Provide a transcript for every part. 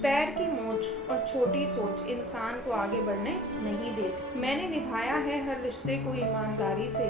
पैर की मोच और छोटी सोच इंसान को आगे बढ़ने नहीं देती। मैंने निभाया है हर रिश्ते को ईमानदारी से,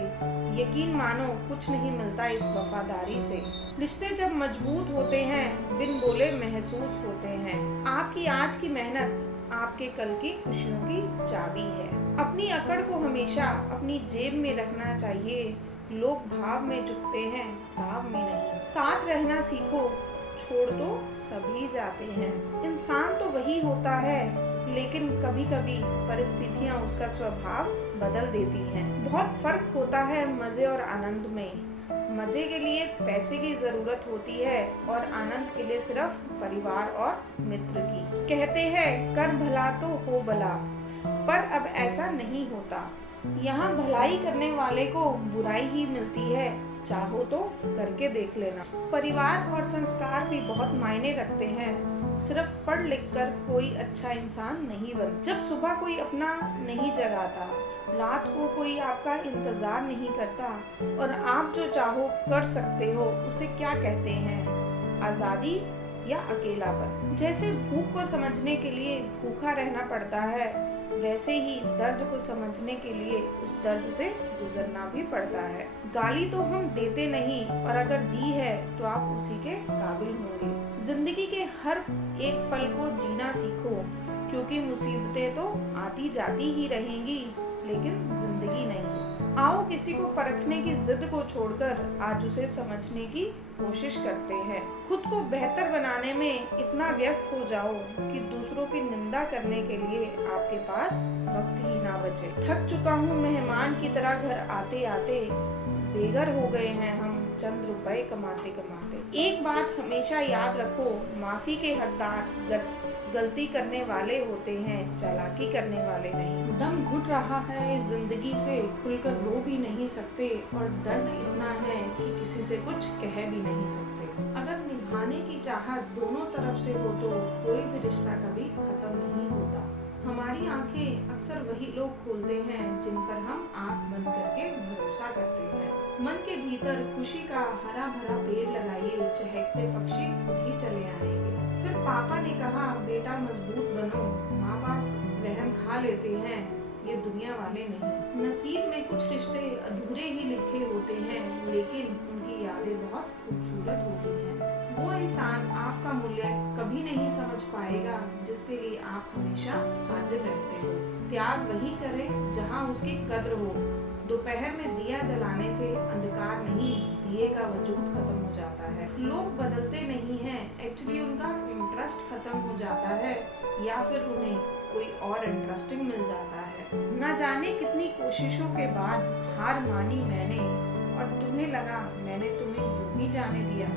यकीन मानो कुछ नहीं मिलता इस वफादारी से। रिश्ते जब मजबूत होते हैं बिन बोले महसूस होते हैं। आपकी आज की मेहनत आपके कल की खुशियों की चाबी है। अपनी अकड़ को हमेशा अपनी जेब में रखना चाहिए। लोग भाव में झुकते हैं, भाव में नहीं। साथ रहना सीखो, छोड़ दो सभी जाते हैं। इंसान तो वही होता है, लेकिन कभी कभी परिस्थितियाँ उसका स्वभाव बदल देती हैं। बहुत फर्क होता है मजे और आनंद में। मजे के लिए पैसे की जरूरत होती है और आनंद के लिए सिर्फ परिवार और मित्र की। कहते हैं कर भला तो हो भला, पर अब ऐसा नहीं होता। यहाँ भलाई करने वाले को बुराई ही मिलती है। चाहो तो करके देख लेना। परिवार और संस्कार भी बहुत मायने रखते हैं। सिर्फ पढ़ लिख कर कोई अच्छा इंसान नहीं बनता। जब सुबह कोई अपना नहीं जगाता, रात को कोई आपका इंतजार नहीं करता और आप जो चाहो कर सकते हो, उसे क्या कहते हैं? आज़ादी या अकेलापन? जैसे भूख को समझने के लिए भूखा रहना पड़ता है, वैसे ही दर्द को समझने के लिए उस दर्द से गुजरना भी पड़ता है। गाली तो हम देते नहीं, और अगर दी है तो आप उसी के काबिल होंगे। जिंदगी के हर एक पल को जीना सीखो, क्योंकि मुसीबतें तो आती जाती ही रहेंगी, लेकिन जिंदगी नहीं। आओ किसी को परखने की जिद को छोड़कर आज उसे समझने की कोशिश करते हैं। खुद को बेहतर बनाने में इतना व्यस्त हो जाओ कि दूसरों की निंदा करने के लिए आपके पास वक्त ही ना बचे। थक चुका हूँ मेहमान की तरह घर आते आते, बेघर हो गए हैं हम चंद रुपए कमाते कमाते। एक बात हमेशा याद रखो, माफी के हकदार गलती करने वाले होते हैं, चालाकी करने वाले नहीं। दम घुट रहा है इस जिंदगी से, खुलकर रो भी नहीं सकते, और दर्द इतना है कि किसी से कुछ कह भी नहीं सकते। अगर निभाने की चाहत दोनों तरफ से हो तो कोई भी रिश्ता कभी खत्म नहीं होता। हमारी आंखें अक्सर वही लोग खोलते हैं जिन पर हम आंख बंद करके भरोसा करते हैं। मन के भीतर खुशी का हरा भरा पेड़ लगाइए, चहकते पक्षी खुद ही चले आएंगे। फिर पापा ने कहा बेटा मजबूत बनो। माँ बाप रहम खा लेते हैं, ये दुनिया वाले नहीं। नसीब में कुछ रिश्ते अधूरे ही लिखे होते हैं, लेकिन उनकी यादें बहुत खूबसूरत होती हैं। वो इंसान आपका मूल्य कभी नहीं समझ पाएगा जिसके लिए आप हमेशा हाजिर रहते हो। त्याग वही करे जहाँ उसकी कद्र हो। दोपहर में दिया जलाने से अंधकार नहीं, दिए का वजूद खत्म हो जाता है। लोग बदलते नहीं हैं, एक्चुअली उनका इंटरेस्ट खत्म हो जाता है, या फिर उन्हें कोई और इंटरेस्टिंग मिल जाता है। न जाने कितनी कोशिशों के बाद हार मानी मैंने, और तुम्हें लगा मैंने तुम्हें यूं ही जाने दिया।